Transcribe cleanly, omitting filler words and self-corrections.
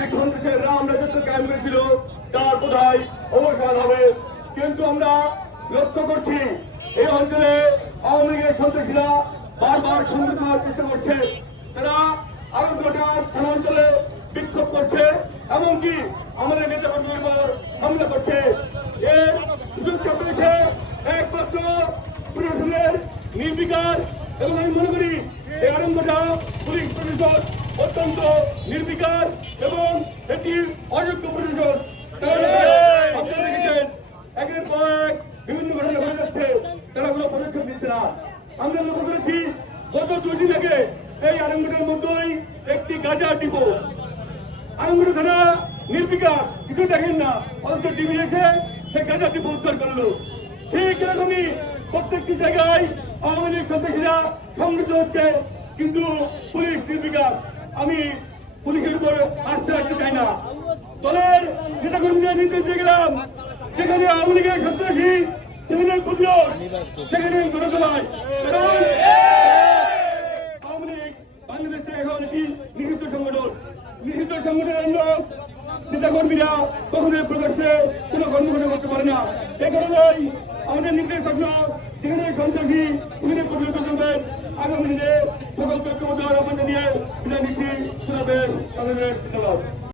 যে সন্ত্রাসের রাম রাজত্ব কায়েম করেছিল তার বোধহয় অবসান হবে। কিন্তু আমরা লক্ষ্য করছি এই অঞ্চলে আওয়ামী লীগের সন্ত্রাসীরা বারবার সংগঠিত হওয়ার চেষ্টা করছে। তারা আরঙ্গটার থানাঞ্চলে বিক্ষোভ করছে, এমনকি আমাদের নেতা কর্মীদের উপর হামলা করছে। এর সুযোগটা পেয়েছে একমাত্র প্রশাসনের নির্বিকার, এবং আমি মনে করি এই আরঙ্গটা পুলিশ প্রশাসন অত্যন্ত নির্বিকার এবং এটি অযোগ্য প্রশাসন। আপনারা দেখেছেন একের পর এক বিভিন্ন ঘটনা ঘটে যাচ্ছে, তারা কোনো পদক্ষেপ নিচ্ছে না। আমরা লক্ষ্য করেছি গত 2 দিন আগে এই আরঙ্গটার মধ্যেই একটি গাঁজা ডিপো, আরঙ্গটা থানা নির্বিকার, কিছু দেখেন না, অথচ টিভি এসে সেই গাঁজা ডিপো উদ্ধার করলো। ঠিক এরকমই প্রত্যেকটি জায়গায় আওয়ামী লীগ সন্ত্রাসীরা সংগঠিত হচ্ছে, কিন্তু পুলিশ নির্বিকার। আমি পুলিশের উপর আস্থা রাখতে চাই না। দলের নেতাকর্মীদের নির্দেশ দিয়ে গেলাম, যেখানে আওয়ামী লীগের সন্ত্রাসী সেখানে প্রতিরোধ, সেখানে গড়ে তোলায়। কারণ আওয়ামী লীগ বাংলাদেশে এখন একটি নিষিদ্ধ সংগঠন। নিষিদ্ধ সংগঠনের লোক নেতাকর্মীরা কখনোই প্রকাশ্যে কোনো কর্মকাণ্ড করতে পারে না। এই কারণেই আমাদের নির্দেশ থাকলো, যেখানে সন্ত্রাসী সেখানে প্রতিরোধ করবেন। আগামী দিনে সকল তথ্য আহ্বান নিয়ে নিচ্ছি।